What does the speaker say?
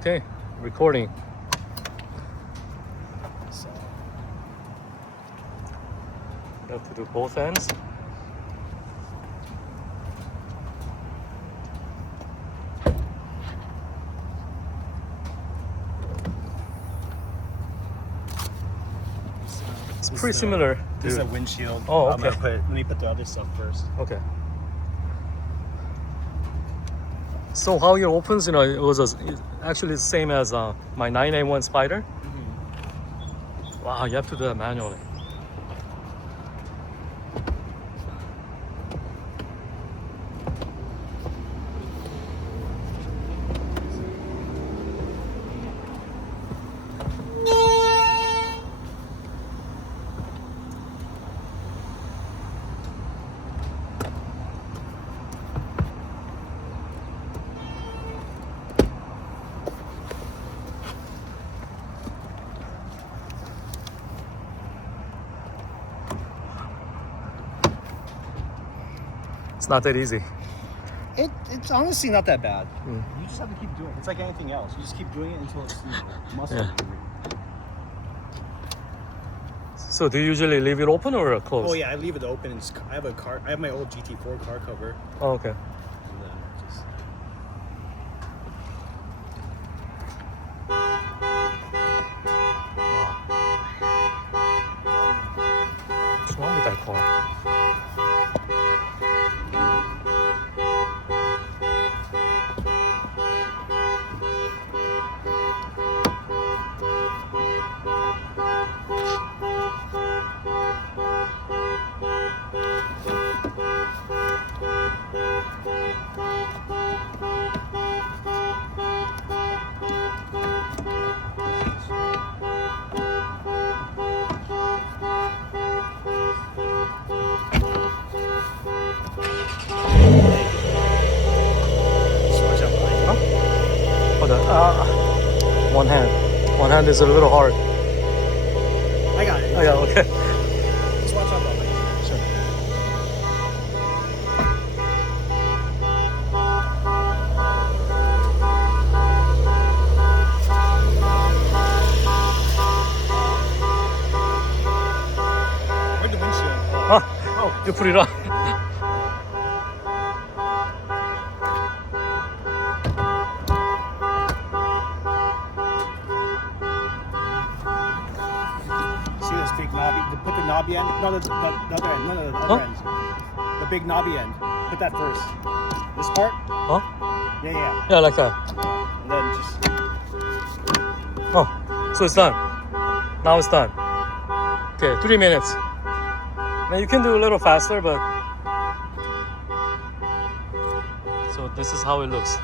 Okay, recording. So, You have to do both ends. It's pretty similar. This is a windshield. Oh, okay. Let me put the other stuff first. Okay. So how it opens, it was actually the same as my 981 Spyder. Wow, you have to do that manually. It's not that easy. It's honestly not that bad. Mm. You just have to keep doing it. It's like anything else. You just keep doing it until it's muscle Yeah. memory. So do you usually leave it open or closed? Oh yeah, I leave it open. And I have a car. I have my old GT4 car cover. Oh, okay. And then just... What's wrong with that car? Hold on. One hand. One hand is a little hard. I got it. Oh, yeah, okay. Just watch out behind you. Sure. Where'd the windshield? Oh, you put it on. See this big knobby? Put the knobby end. No, the other end. No, the other end. The big knobby end. Put that first. This part? Huh? Yeah. Yeah, like that. And then just... Oh, so it's done. Now it's done. Okay, 3 minutes. Now you can do a little faster, but... So this is how it looks.